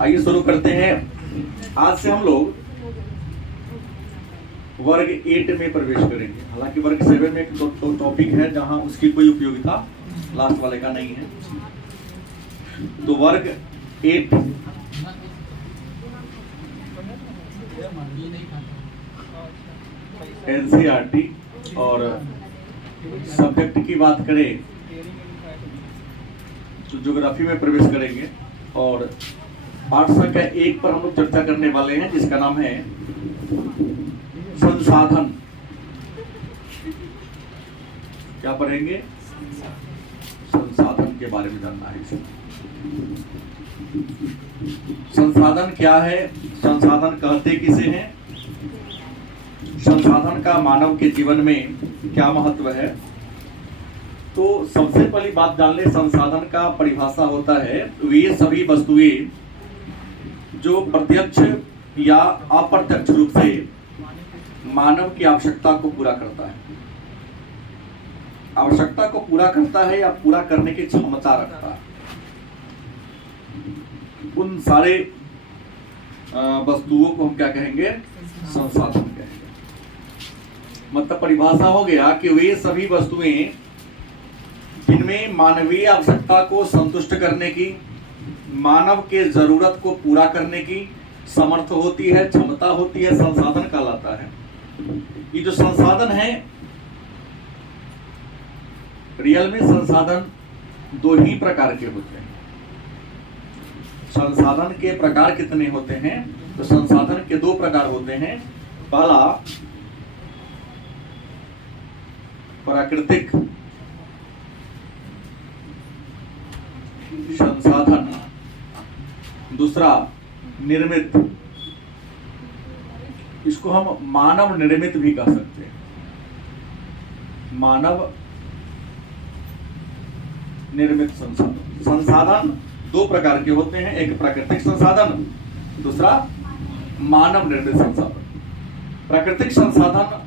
आइए शुरू करते हैं। आज से हम लोग वर्ग 8 में प्रवेश करेंगे। हालांकि वर्ग 7 में एक टॉपिक है जहां उसकी कोई उपयोगिता लास्ट वाले का नहीं है। तो वर्ग 8 एनसीईआरटी और सब्जेक्ट की बात करें तो ज्योग्राफी में प्रवेश करेंगे और पाठ संख्या 1 पर हम लोग चर्चा करने वाले हैं, जिसका नाम है संसाधन। क्या पढ़ेंगे? संसाधन के बारे में जानना है। संसाधन क्या है? संसाधन कहते किसे हैं? संसाधन का मानव के जीवन में क्या महत्व है? तो सबसे पहली बात जान ले, संसाधन का परिभाषा होता है वे सभी वस्तुएं जो प्रत्यक्ष या अप्रत्यक्ष रूप से मानव की आवश्यकता को पूरा करता है। आवश्यकता को पूरा करता है या पूरा करने की क्षमता रखता है, उन सारे वस्तुओं को हम क्या कहेंगे? संसाधन कहेंगे। मतलब परिभाषा हो गया कि वे सभी वस्तुएं जिनमें मानवीय आवश्यकता को संतुष्ट करने की, मानव के जरूरत को पूरा करने की समर्थ होती है, क्षमता होती है, संसाधन कहलाता है। ये जो संसाधन है, रियल में संसाधन दो ही प्रकार के होते हैं। संसाधन के प्रकार कितने होते हैं? तो संसाधन के दो प्रकार होते हैं। पहला प्राकृतिक संसाधन, दूसरा निर्मित। इसको हम मानव निर्मित भी कह सकते हैं। मानव निर्मित संसाधन। संसाधन दो प्रकार के होते हैं, एक प्राकृतिक संसाधन, दूसरा मानव निर्मित संसाधन। प्राकृतिक संसाधन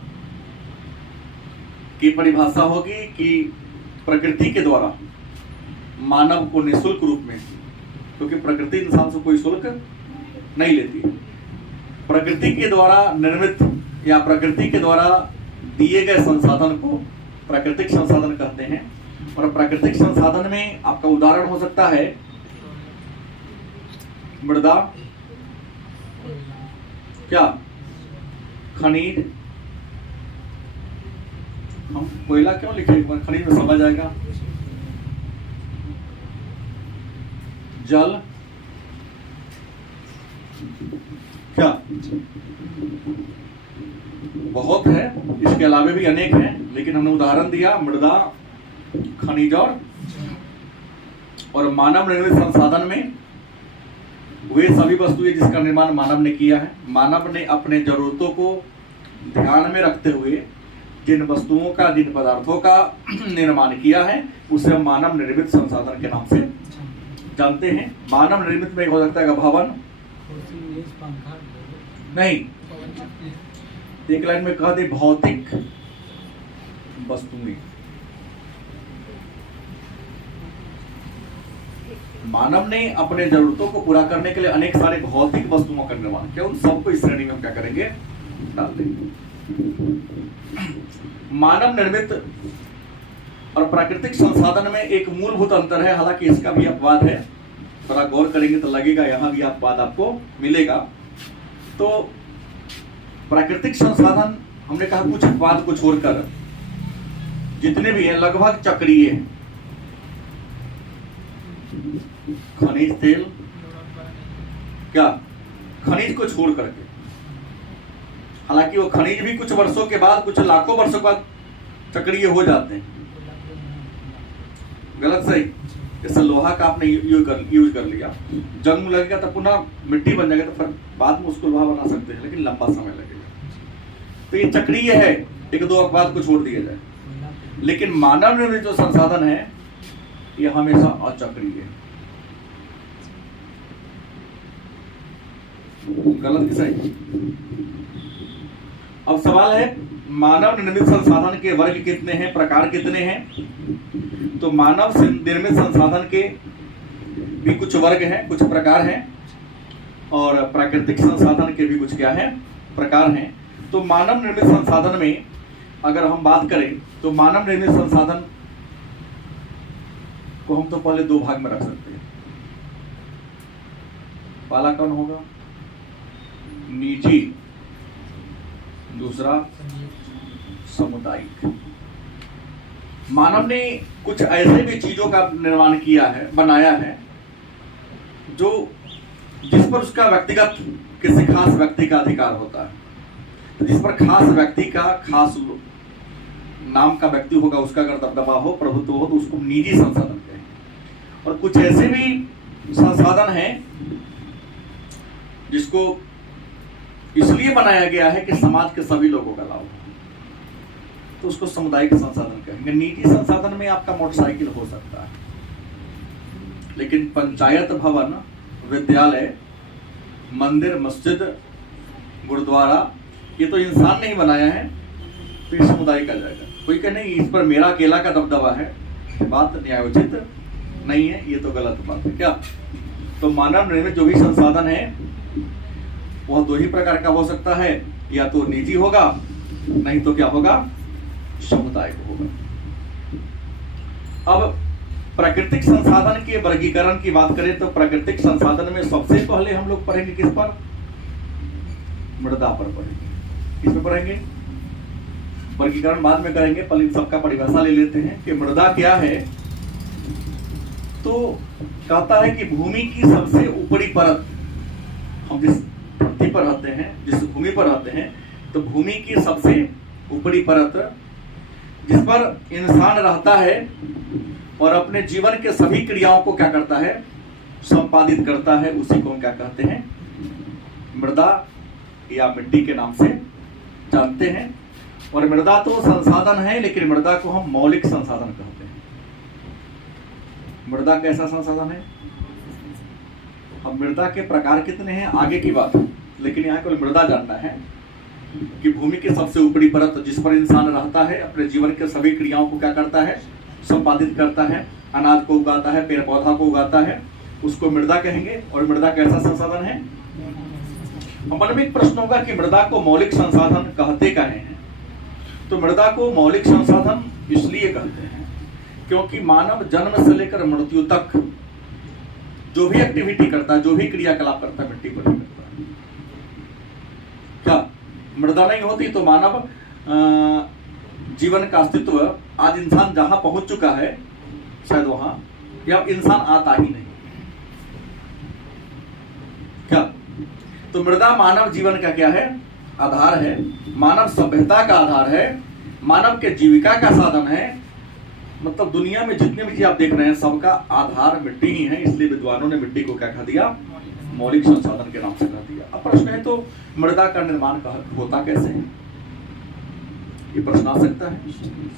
की परिभाषा होगी कि प्रकृति के द्वारा मानव को निःशुल्क रूप में, क्योंकि प्रकृति इंसान से कोई शुल्क नहीं लेती है, प्रकृति के द्वारा निर्मित या प्रकृति के द्वारा दिए गए संसाधन को प्राकृतिक संसाधन कहते हैं। और प्राकृतिक संसाधन में आपका उदाहरण हो सकता है मृदा, क्या खनिज। हम कोयला क्यों लिखे? खनिज में समझ आएगा। जल, क्या बहुत है, इसके अलावे भी अनेक हैं, लेकिन हमने उदाहरण दिया मृदा, खनिज और मानव निर्मित संसाधन में वे सभी वस्तुएं जिसका निर्माण मानव ने किया है। मानव ने अपने जरूरतों को ध्यान में रखते हुए जिन वस्तुओं का, जिन पदार्थों का निर्माण किया है, उसे मानव निर्मित संसाधन के नाम से जानते हैं। मानव निर्मित में हो सकता है भवन, नहीं, एक लाइन में कह दे भौतिक वस्तुएं। मानव ने अपने जरूरतों को पूरा करने के लिए अनेक सारे भौतिक वस्तुओं का निर्माण किया। उन सबको इस श्रेणी में हम क्या करेंगे? डाल देंगे। मानव निर्मित और प्राकृतिक संसाधन में एक मूलभूत अंतर है, हालांकि इसका भी अपवाद है। थोड़ा गौर करेंगे तो लगेगा यहां भी अपवाद आपको मिलेगा। तो प्राकृतिक संसाधन हमने कहा कुछ अपवाद को छोड़कर जितने भी हैं लगभग चक्रीय हैं। खनिज तेल, क्या खनिज को छोड़ करके, हालांकि वो खनिज भी कुछ वर्षों के बाद, कुछ लाखों वर्षों के बाद चक्रीय हो जाते हैं। गलत सही? जैसे लोहा का आपने यूज कर लिया, जंग लगेगा तो पुनः मिट्टी बन जाएगा, तो फिर बाद में उसको लोहा बना सकते हैं, लेकिन लंबा समय लगेगा। तो ये चक्रीय है, एक दो अपवाद को छोड़ दिया जाए। लेकिन मानव निर्मित जो संसाधन है ये हमेशा अचक्रीय है। गलत कि सही? अब सवाल है मानव निर्मित संसाधन के वर्ग कितने हैं, प्रकार कितने हैं? तो मानव निर्मित संसाधन के भी कुछ वर्ग हैं, कुछ प्रकार हैं। और प्राकृतिक संसाधन के भी कुछ क्या है प्रकार हैं। तो मानव निर्मित संसाधन में अगर हम बात करें तो मानव निर्मित संसाधन को हम तो पहले दो भाग में रख सकते हैं। पहला कौन होगा? निजी, दूसरा सामुदायिक। मानव ने कुछ ऐसे भी चीजों का निर्माण किया है, बनाया है, जो जिस पर उसका व्यक्तिगत किसी खास व्यक्ति का अधिकार होता है। जिस पर खास व्यक्ति का, खास नाम का व्यक्ति होगा, उसका अगर दबदबा हो, प्रभुत्व हो, तो उसको निजी संसाधन कहें। और कुछ ऐसे भी संसाधन हैं जिसको इसलिए बनाया गया है कि समाज के सभी लोगों का लाभ हो, तो उसको सामुदायिक संसाधन कहेंगे। निजी संसाधन में आपका मोटरसाइकिल हो सकता है, लेकिन पंचायत भवन, विद्यालय, मंदिर, मस्जिद, गुरुद्वारा, ये तो इंसान नहीं बनाया है, तो ये समुदाय का जाएगा। कोई कहे नहीं इस पर मेरा अकेला का दबदबा है, बात न्यायोचित नहीं है, ये तो गलत बात है क्या? तो मानव निर्मित जो भी संसाधन है वह दो ही प्रकार का हो सकता है, या तो निजी होगा, नहीं तो क्या होगा? सामुदायिक होगा। अब प्राकृतिक संसाधन के वर्गीकरण की बात करें तो प्राकृतिक संसाधन में सबसे पहले हम लोग पढ़ेंगे किस पर? मृदा पर पढ़ेंगे। किस पर पढ़ेंगे? वर्गीकरण बाद में करेंगे, पहले सबका परिभाषा ले लेते हैं कि मृदा क्या है। तो कहता है कि भूमि की सबसे ऊपरी परत, हम जिस पृथ्वी पर रहते हैं, जिस भूमि पर रहते हैं, तो भूमि की सबसे ऊपरी परत जिस पर इंसान रहता है और अपने जीवन के सभी क्रियाओं को क्या करता है? संपादित करता है, उसी को हम क्या कहते हैं? मृदा या मिट्टी के नाम से जानते हैं। और मृदा तो संसाधन है, लेकिन मृदा को हम मौलिक संसाधन कहते हैं। मृदा कैसा संसाधन है? अब मृदा के प्रकार कितने हैं आगे की बात है, लेकिन यहाँ केवल मृदा जानना है कि भूमि की सबसे ऊपरी परत जिस पर इंसान रहता है, अपने जीवन के सभी क्रियाओं को क्या करता है? संपादित करता है, अनाज को उगाता है, पेड़ पौधा को उगाता है, उसको मृदा कहेंगे। और मृदा कैसा संसाधन है? मन में एक प्रश्न होगा कि मृदा को मौलिक संसाधन कहते काहे हैं? तो मृदा को मौलिक संसाधन इसलिए कहते हैं क्योंकि मानव जन्म से लेकर मृत्यु तक जो भी एक्टिविटी करता है, जो भी क्रियाकलाप करता है, मिट्टी पर ही करता है। क्या मृदा नहीं होती तो मानव जीवन का अस्तित्व, आज इंसान जहां पहुंच चुका है शायद वहां या इंसान आता ही नहीं। क्या? तो मृदा मानव जीवन का क्या है? आधार है, मानव सभ्यता का आधार है, मानव के जीविका का साधन है। मतलब दुनिया में जितने भी चीज आप देख रहे हैं सबका आधार मिट्टी ही है, इसलिए विद्वानों ने मिट्टी को क्या कह दिया? मौलिक संसाधन के नाम से कह दिया। अब प्रश्न है तो मृदा का निर्माण होता कैसे है? ये प्रश्न आ सकता है,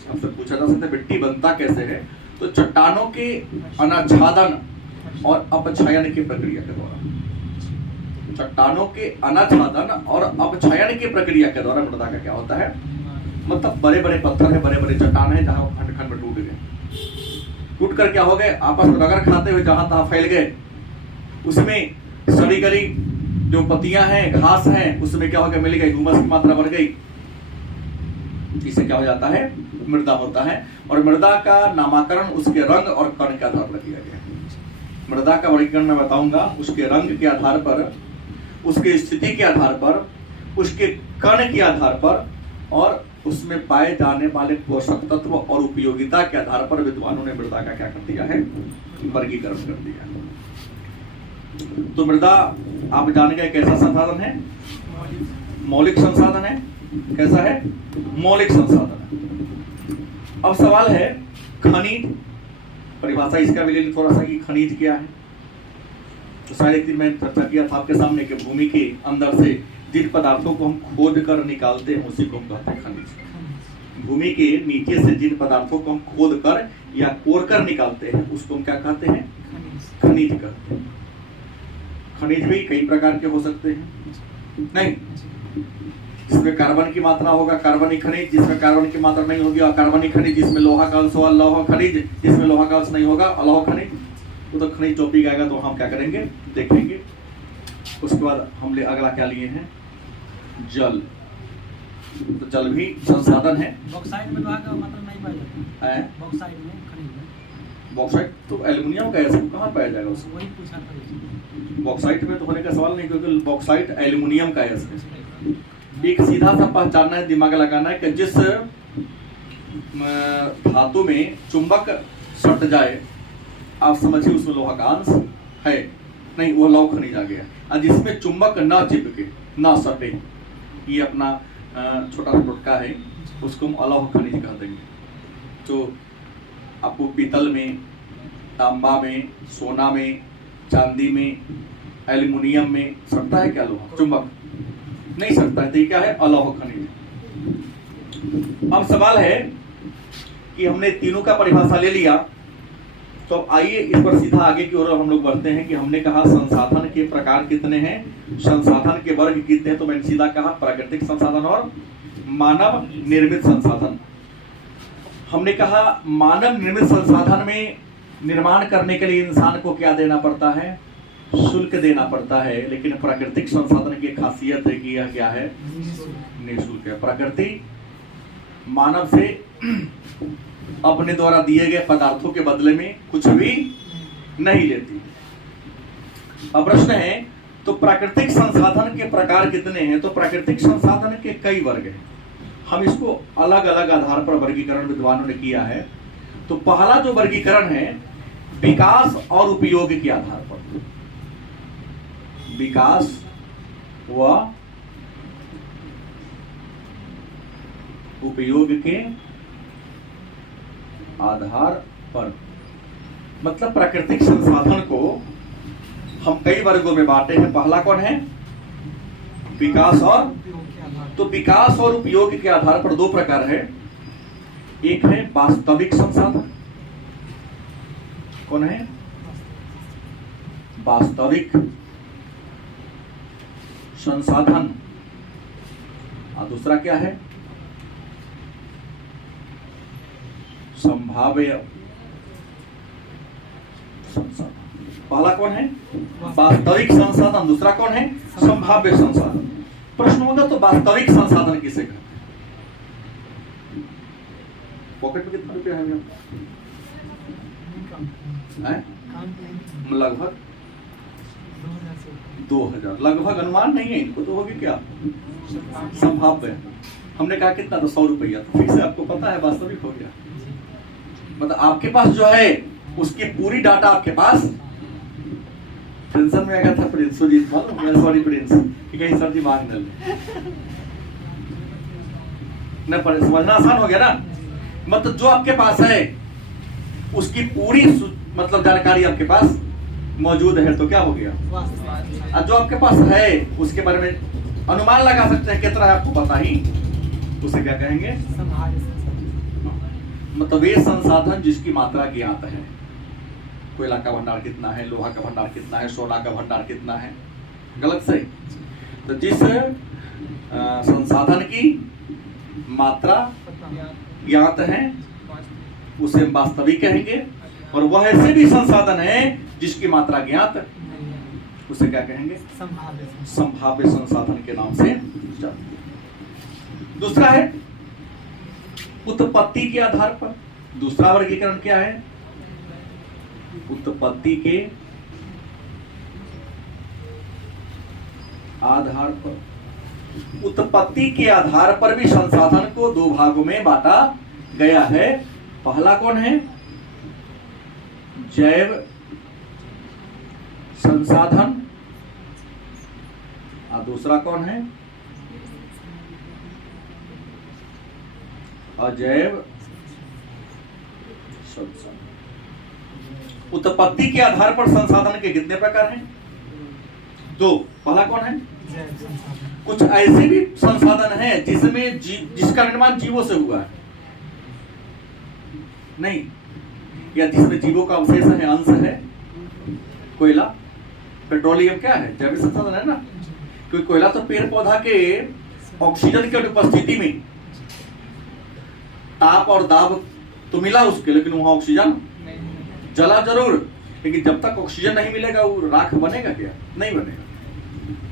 आपसे पूछा जा सकता है मिट्टी बनता कैसे है? तो चट्टानों के अनाच्छादन और अपक्षयन की प्रक्रिया के द्वारा, चट्टानों के अनाच्छादन और अपक्षयन की प्रक्रिया के द्वारा मृदा का क्या होता है? मतलब बड़े बड़े पत्थर है, बड़े बड़े चट्टान है, जहां खंड खंड में टूट गए, टूट कर क्या हो गए? आपस में रगड़ खाते हुए जहां तहां फैल गए। उसमें सड़ी गली जो पत्तियां हैं, घास हैं, उसमें क्या हो गया? मिल गई, ह्यूमस की मात्रा बढ़ गई, इससे क्या हो जाता है? मृदा होता है। और मृदा का नामकरण उसके रंग और कण के आधार पर किया गया है। मृदा का वर्गीकरण मैं बताऊंगा उसके रंग के आधार पर, उसके स्थिति के आधार पर, उसके कण के आधार पर और उसमें पाए जाने वाले पोषक तत्व और उपयोगिता के आधार पर विद्वानों ने मृदा का क्या कर दिया है? वर्गीकरण कर दिया। तो मृदा आप जान गए कैसा संसाधन है? मौलिक संसाधन है। कैसा है? मौलिक संसाधन है। अब सवाल है खनिज, परिभाषा इसका भी ले ली थोड़ा सा कि खनिज क्या है। तो शायद एक दिन मैं चर्चा किया था आपके सामने कि भूमि के अंदर से जिन पदार्थों को हम खोद कर निकालते हैं उसी को हम कहते हैं खनिज। भूमि के नीचे से जिन पदार्थों को हम खोद कर या कोर कर निकालते हैं उसको हम क्या कहते हैं? खनिज कहते हैं। खनिज भी कई प्रकार के हो सकते हैं, नहीं जिसमें कार्बन की मात्रा होगा कार्बनिक खनिज, जिसमें कार्बन की मात्रा नहीं होगी अकार्बनिक खनिज, जिसमें लोहा का अंश होगा लौह खनिज, जिसमें लोहा का अंश नहीं होगा अलौह खनिज। तो खनिज टॉपिक आएगा तो हम क्या करेंगे? देखेंगे। उसके बाद हम अगला क्या लिए हैं, जल। तो जल भी संसाधन है। बॉक्साइट में लोहा का मतलब नहीं पाया जाता है, बॉक्साइट में खनिज में। बॉक्साइट तो एल्युमिनियम का है, कहाँ पाया जाएगा उसको? वही पूछा था। बॉक्साइट में तो होने का सवाल नहीं, क्योंकि बॉक्साइट एल्युमिनियम का है। इसमें एक सीधा सा पहचानना है, दिमाग लगाना है कि जिस धातु में चुंबक सट जाए, आप समझिए उसमें लोहा का अंश है नहीं, वो लौह खनिज आ गया। और जिसमें चुंबक ना चिपके ना सटे, ये अपना छोटा सा टुटका है, उसको हम अलौह खनिज कह देंगे। तो आपको पीतल में, तांबा में, सोना में, चांदी में, एल्युमिनियम में सटता है क्या लोहा? चुंबक नहीं सटता है, तो ये क्या है? अलौह खनिज। अब सवाल है कि हमने तीनों का परिभाषा ले लिया, तो अब आइए इस पर सीधा आगे की ओर हम लोग बढ़ते हैं कि हमने कहा संसाधन के प्रकार कितने हैं, संसाधन के वर्ग कितने हैं। तो मैंने सीधा कहा प्राकृतिक संसाधन और मानव निर्मित संसाधन। हमने कहा मानव निर्मित संसाधन में निर्माण करने के लिए इंसान को क्या देना पड़ता है? शुल्क देना पड़ता है। लेकिन प्राकृतिक संसाधन की खासियत है कि यह क्या है? निःशुल्क है। प्रकृति मानव से अपने द्वारा दिए गए पदार्थों के बदले में कुछ भी नहीं लेती। अब प्रश्न है, तो प्राकृतिक संसाधन के प्रकार कितने हैं? तो प्राकृतिक संसाधन के कई वर्ग हैं। हम इसको अलग अलग आधार पर वर्गीकरण विद्वानों ने किया है। तो पहला जो वर्गीकरण है, विकास और उपयोग के आधार पर। विकास व उपयोग के आधार पर, मतलब प्राकृतिक संसाधन को हम कई वर्गों में बांटे हैं। पहला कौन है? विकास और, तो विकास और उपयोग के आधार पर दो प्रकार है। एक है वास्तविक संसाधन। कौन है? वास्तविक संसाधन। और दूसरा क्या है? संभाव्य संसाधन। पहला कौन है? वास्तविक संसाधन। दूसरा कौन है? संभाव्य संसाधन। प्रश्न होगा तो वास्तविक संसाधन किसे कहते हैं? पॉकेट में कितना रुपया है? लगभग 2000। लगभग अनुमान नहीं है इनको, तो होगी क्या? संभाव्य। हमने कहा कितना? तो 100 रुपया। तो फिर से आपको पता है वास्तविक हो गया। मतलब आपके पास जो है उसकी पूरी डाटा आपके पास। टेंशन में आ गया था प्रिंस सुजीत, मालूम? सॉरी प्रिंस, कि कहीं सर्दी मांग न ले। समझना आसान हो गया ना? मतलब जो आपके पास है उसकी पूरी मतलब जानकारी आपके पास मौजूद है, तो क्या हो गया? और जो आपके पास है उसके बारे में अनुमान लगा सकते हैं कितना है आपको पता ही, उसे क्या कहेंगे? मतलब ये संसाधन जिसकी मात्रा ज्ञात है। कोयला का भंडार कितना है, लोहा का भंडार कितना है, सोना का भंडार कितना है। गलत सही? तो जिस संसाधन की मात्रा ज्ञात है उसे हम वास्तविक कहेंगे। और वह ऐसे भी संसाधन है जिसकी मात्रा ज्ञात, उसे क्या कहेंगे? संभाव्य संसाधन के नाम से। दूसरा है उत्पत्ति के आधार पर। दूसरा वर्गीकरण क्या है? उत्पत्ति के आधार पर। उत्पत्ति के आधार पर भी संसाधन को दो भागों में बांटा गया है। पहला कौन है? जैव संसाधन। और दूसरा कौन है? अजैव संसाधन। उत्पत्ति के आधार पर संसाधन के कितने प्रकार हैं? दो। पहला कौन है? कुछ ऐसे भी संसाधन हैं जिसमें जिसका निर्माण जीवों से हुआ है, नहीं, या जिसमें जीवों का अवशेष है, अंश है। कोयला, पेट्रोलियम क्या है? जैविक संसाधन है ना। क्योंकि कोयला तो पेड़ पौधा के ऑक्सीजन की उपस्थिति में ताप और दाब तो मिला उसके, लेकिन वहां ऑक्सीजन जला जरूर, लेकिन जब तक ऑक्सीजन नहीं मिलेगा वो राख बनेगा क्या? नहीं बनेगा।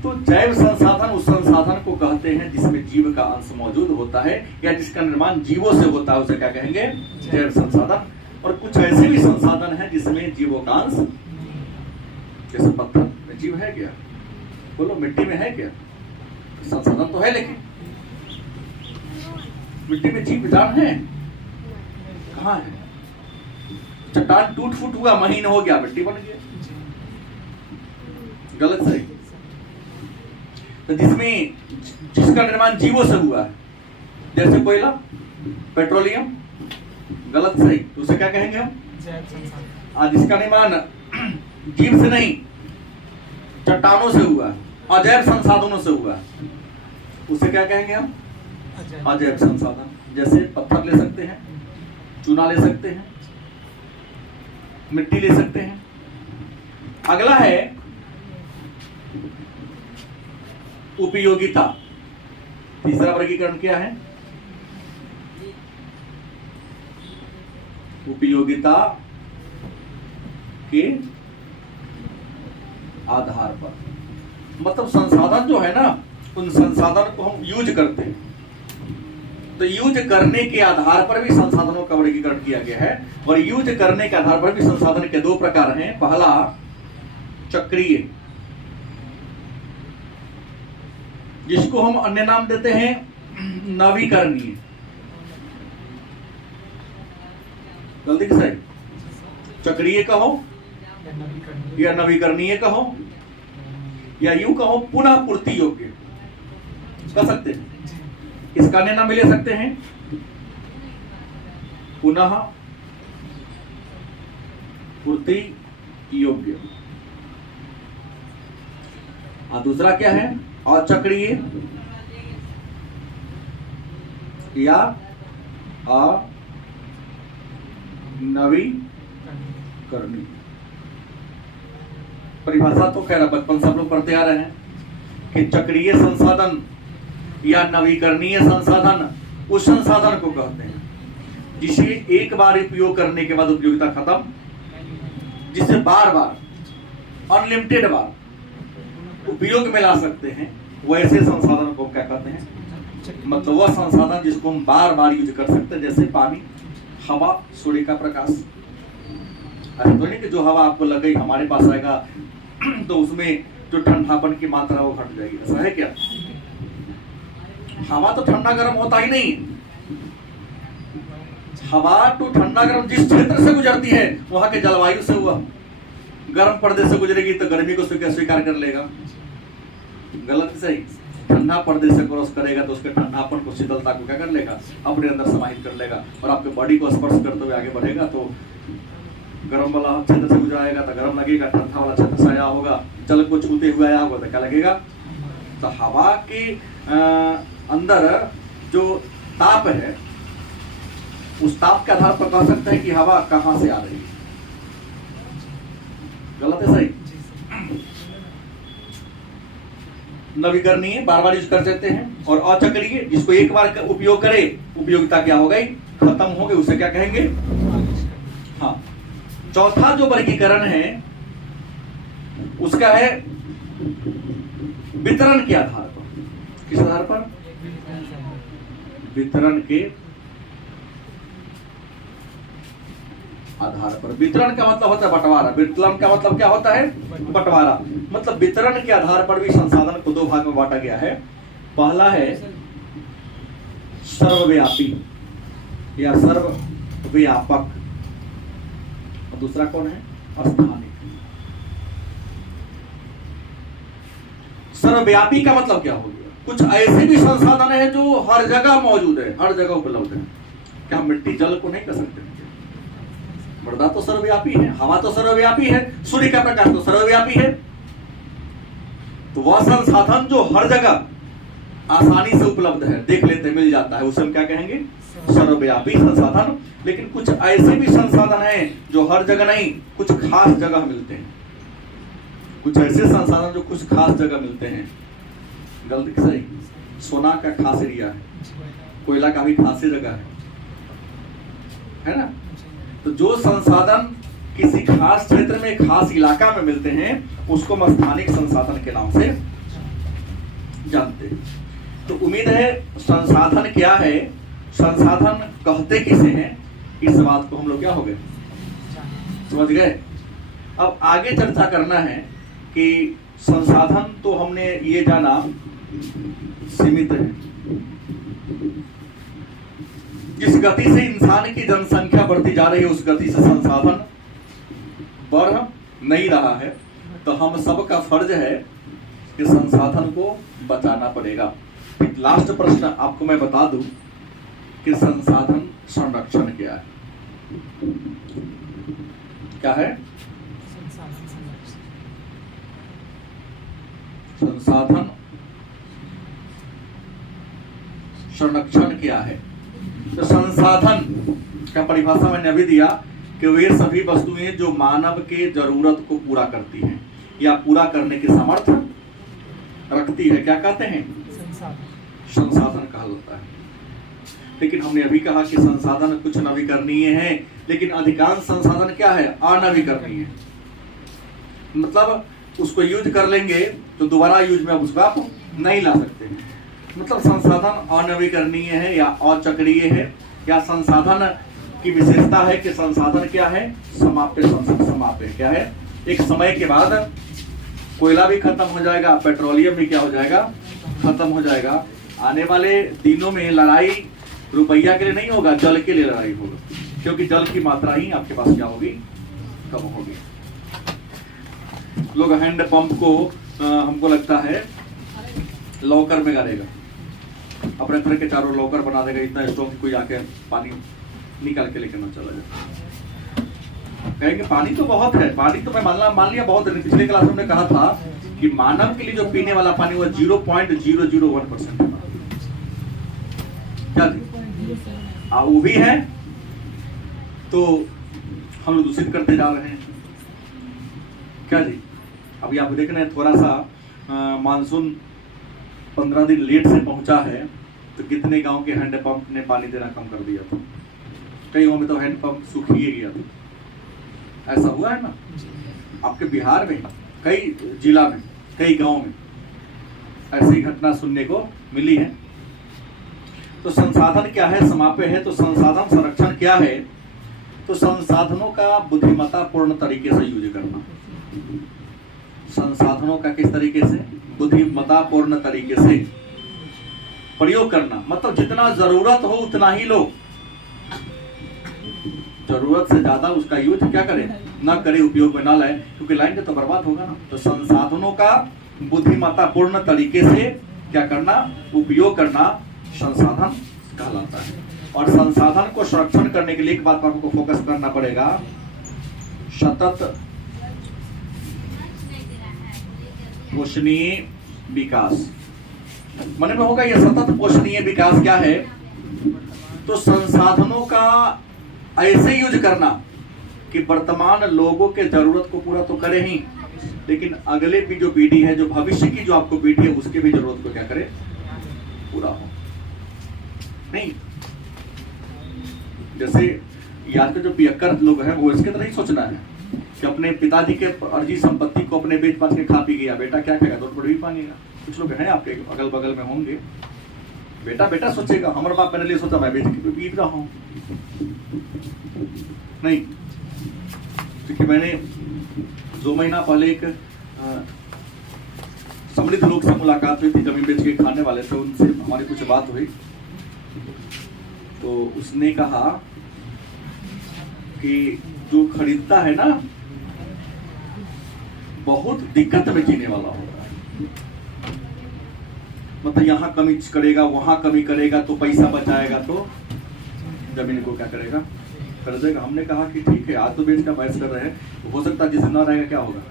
तो जैव संसाधन उस संसाधन को कहते हैं जिसमें जीव का अंश मौजूद होता है या जिसका निर्माण जीवों से होता है, उसे क्या कहेंगे? जैव संसाधन। और कुछ ऐसे भी संसाधन हैं जिसमें जीवों का अंश, जैसे पत्थर में जीव है क्या? बोलो, मिट्टी में है क्या? संसाधन तो है, लेकिन मिट्टी में जीव जान है कहाँ है? चट्टान टूट फूट हुआ, महीन हो गया, मिट्टी बन गया। गलत सही? तो जिसका निर्माण जीवों से हुआ है, जैसे कोयला, पेट्रोलियम, गलत सही, तो उसे क्या कहेंगे हम? जिसका निर्माण जीव से नहीं, चट्टानों से हुआ है, अजैव संसाधनों से हुआ है, उसे क्या कहेंगे हम? अजैव संसाधन। जैसे पत्थर ले सकते हैं, चूना ले सकते हैं, मिट्टी ले सकते हैं। अगला है उपयोगिता। तीसरा वर्गीकरण क्या है? उपयोगिता के आधार पर, मतलब संसाधन जो है ना, उन संसाधन को हम यूज करते हैं, तो यूज करने के आधार पर भी संसाधनों का वर्गीकरण किया गया है। और यूज करने के आधार पर भी संसाधन के दो प्रकार हैं। पहला चक्रीय, जिसको हम अन्य नाम देते हैं नवीकरणीय। गलती किससे? चक्रीय कहो या नवीकरणीय कहो या यूं कहो पुनः पूर्ति योग्य कर सकते हैं। इसका अन्य नाम भी ले सकते हैं पुनः पूर्ति योग्य। और दूसरा क्या है? अचक्रीय या अनवीकरणीय। परिभाषा तो खैर बचपन सब लोग पढ़ते आ रहे हैं कि चक्रीय संसाधन या नवीकरणीय संसाधन उस संसाधन को कहते हैं जिसे एक बार उपयोग करने के बाद उपयोगिता खत्म, जिसे बार बार अनलिमिटेड बार उपयोग में ला सकते हैं, वैसे संसाधन को क्या कहते हैं? मतलब वह संसाधन जिसको हम बार बार यूज कर सकते हैं, जैसे पानी, हवा, सूर्य का प्रकाश। ऐसा तो नहीं कि जो हवा आपको लग गई हमारे पास आएगा तो उसमें जो ठंडापन की मात्रा वो घट जाएगी, ऐसा है क्या? हवा तो ठंडा गर्म होता ही नहीं। हवा तो ठंडा गर्म जिस क्षेत्र से गुजरती है वहां के जलवायु से हुआ, गर्म पर्दे से गुजरेगी तो गर्मी को स्वीकार कर लेगा। गलत सही? ठंडा पर्दे से क्रॉस करेगा तो उसके ठंडापन को, शीतलता को क्या कर लेगा? अपने अंदर समाहित कर लेगा और आपके बॉडी को स्पर्श करते हुए आगे बढ़ेगा। तो गर्म वाला क्षेत्र से गुजराएगा तो गर्म लगेगा, ठंडा वाला क्षेत्र से आया होगा, जल को छूते हुए आया होगा तो क्या लगेगा? तो हवा के अंदर जो ताप है, उस ताप के आधार पर कह सकते हैं कि हवा कहां से आ रही है। गलत है सही? नवीकरणीय बार बार यूज कर सकते हैं, और अचक्रीय जिसको एक बार उपयोग करे, उपयोगिता क्या हो गई? खत्म हो गई, उसे क्या कहेंगे? हाँ। चौथा जो वर्गीकरण है उसका है वितरण के आधार पर। किस आधार पर? वितरण के आधार पर। वितरण का मतलब होता है बंटवारा। वितरण का मतलब क्या होता है? बंटवारा। मतलब वितरण के आधार पर भी संसाधन को दो भाग में बांटा गया है। पहला है सर्वव्यापी या सर्वव्यापक, और दूसरा कौन है? स्थानिक। सर्वव्यापी का मतलब क्या हो गया? कुछ ऐसे भी संसाधन है जो हर जगह मौजूद है, हर जगह उपलब्ध है। क्या हम मिट्टी जल को नहीं कर सकते? मृदा तो सर्वव्यापी है, हवा तो सर्वव्यापी है, सूर्य का प्रकाश तो सर्वव्यापी है। तो वह संसाधन जो हर जगह आसानी से उपलब्ध है, देख लेते मिल जाता है, उसे हम क्या कहेंगे? सर्वव्यापी संसाधन। लेकिन कुछ ऐसे भी संसाधन हैं जो हर जगह नहीं, कुछ खास जगह मिलते हैं। कुछ ऐसे संसाधन जो कुछ खास जगह मिलते हैं। गलती सही? सोना का खास एरिया है, कोयला का भी खास जगह है ना? तो जो संसाधन किसी खास क्षेत्र में, खास इलाका में मिलते हैं, उसको हम स्थानिक संसाधन के नाम से जानते हैं। तो उम्मीद है संसाधन क्या है, संसाधन कहते किसे हैं, इस बात को हम लोग क्या हो गए, समझ गए। अब आगे चर्चा करना है कि संसाधन तो हमने ये जाना सीमित है। जिस गति से इंसान की जनसंख्या बढ़ती जा रही है उस गति से संसाधन बढ़ नहीं रहा है, तो हम सबका फर्ज है कि संसाधन को बचाना पड़ेगा। लास्ट प्रश्न आपको मैं बता दूं कि संसाधन संरक्षण क्या है। क्या है संसाधन संरक्षण क्या है? तो संसाधन का परिभाषा मैंने अभी दिया कि वे सभी वस्तुएं जो मानव के जरूरत को पूरा करती हैं या पूरा करने की सामर्थ्य रखती है, क्या कहते हैं, संसाधन कहा जाता है। लेकिन हमने अभी कहा कि संसाधन कुछ नवीकरणीय है, लेकिन अधिकांश संसाधन क्या है, अनवीकरणीय है। मतलब उसको यूज कर लेंगे तो दोबारा यूज में उसको आप नहीं ला सकते। मतलब संसाधन अनवीकरणीय है या अचक्रीय है, या संसाधन की विशेषता है कि संसाधन क्या है, समाप्य समाप्य क्या है, एक समय के बाद कोयला भी खत्म हो जाएगा, पेट्रोलियम भी क्या हो जाएगा, खत्म हो जाएगा। आने वाले दिनों में लड़ाई रुपया के लिए नहीं होगा, जल के लिए लड़ाई होगा, क्योंकि जल की मात्रा ही आपके पास क्या होगी, कम होगी। लोग हैंड पंप को हमको लगता है लॉकर में गाड़ेगा, अपने घर के चारों लॉकर बना देगा, इतना स्ट्रॉन्ग कोई आके पानी निकाल के लेकर ना चला जाए। कहेंगे पानी तो बहुत है, पानी तो मैं मान लिया बहुत है। पिछले क्लास में हमने कहा था कि मानव के लिए जो पीने वाला पानी वो 0.001% है। क्या वो भी है, तो हम लोग दूषित करते जा रहे हैं। क्या जी, अभी आप देख रहे हैं थोड़ा सा मानसून 15 दिन लेट से पहुंचा है, तो कितने गांव के हैंडपंप ने पानी देना कम कर दिया था। कई गांव में तो हैंडपंप सूख ही गया था। ऐसा हुआ है ना आपके बिहार में, कई जिला में, कई गांव में ऐसी घटना सुनने को मिली है। तो संसाधन क्या है, समाप्य है। तो संसाधन संरक्षण क्या है, तो संसाधनों का बुद्धिमत्तापूर्ण तरीके से यूज करना। संसाधनों का किस तरीके से, बुद्धिमत्तापूर्ण तरीके से प्रयोग करना। मतलब जितना जरूरत हो उतना ही लो, जरूरत से ज्यादा उसका यूज क्या करें, ना करें, उपयोग में ना लाए, क्योंकि लाएंगे तो बर्बाद होगा ना। तो संसाधनों का बुद्धिमत्तापूर्ण तरीके से क्या करना, उपयोग करना संसाधन कहलाता है। और संसाधन को संरक्षण करने के लिए एक बात पर आपको फोकस करना पड़ेगा, सतत पोषणीय विकास। मन में होगा ये सतत पोषणीय विकास क्या है, तो संसाधनों का ऐसे यूज करना कि वर्तमान लोगों के जरूरत को पूरा तो करे ही, लेकिन अगले भी जो पीढ़ी है, जो भविष्य की जो आपको पीढ़ी है, उसके भी जरूरत को क्या करे, पूरा हो। नहीं जैसे यार के जो पियक्कर लोग हैं वो इसके तरह ही सोचना है कि अपने पिताजी के अर्जी संपत्ति को अपने बेच बाच के खा पी गया, बेटा क्या खाएगा, रोड पर भी पानीगा। कुछ लोग हैं आपके अगल बगल में होंगे, बेटा सोचेगा हमारे बाप मेरे लिए सोचा, मैं बेच के पी रहा हूँ। नहीं, क्योंकि मैंने 2 महीना पहले एक समृद्ध लोग से मुलाकात हुई थी, जमीन बेच के खाने वाले थे, उनसे हमारी कुछ बात हुई। तो उसने कहा कि जो खरीदता है ना बहुत दिक्कत में जीने वाला होगा। मतलब यहाँ कमी करेगा, वहां कमी करेगा, तो पैसा बचाएगा तो जमीन को क्या करेगा, कर देगा। हमने कहा कि ठीक है, आज तो बेच का बहस कर रहे हैं, हो सकता है जिस दिन ना रहेगा क्या होगा,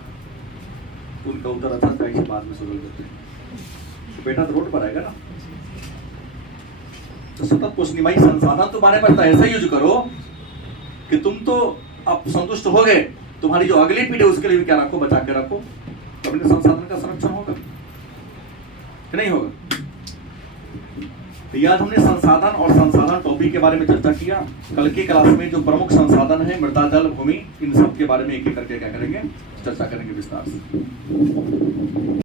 उनका उत्तर अच्छा था, इसे बाद में सुधर देते हैं, तो बेटा तो रोड पर आएगा ना। तो सतत पोषणीय भाई संसाधन तुम्हारे पास ऐसा यूज करो कि तुम तो अब संतुष्ट हो गए, तुम्हारी जो अगली पीढ़ी उसके लिए भी क्या रखो, बचा के रखो, तो अपने संसाधन का संरक्षण होगा कि नहीं होगा। तो आज हमने संसाधन और संसाधन टॉपिक के बारे में चर्चा किया। कल की क्लास में जो प्रमुख संसाधन है, मृदा, जल, भूमि, इन सब के बारे में एक एक करके क्या करेंगे, चर्चा करेंगे विस्तार से।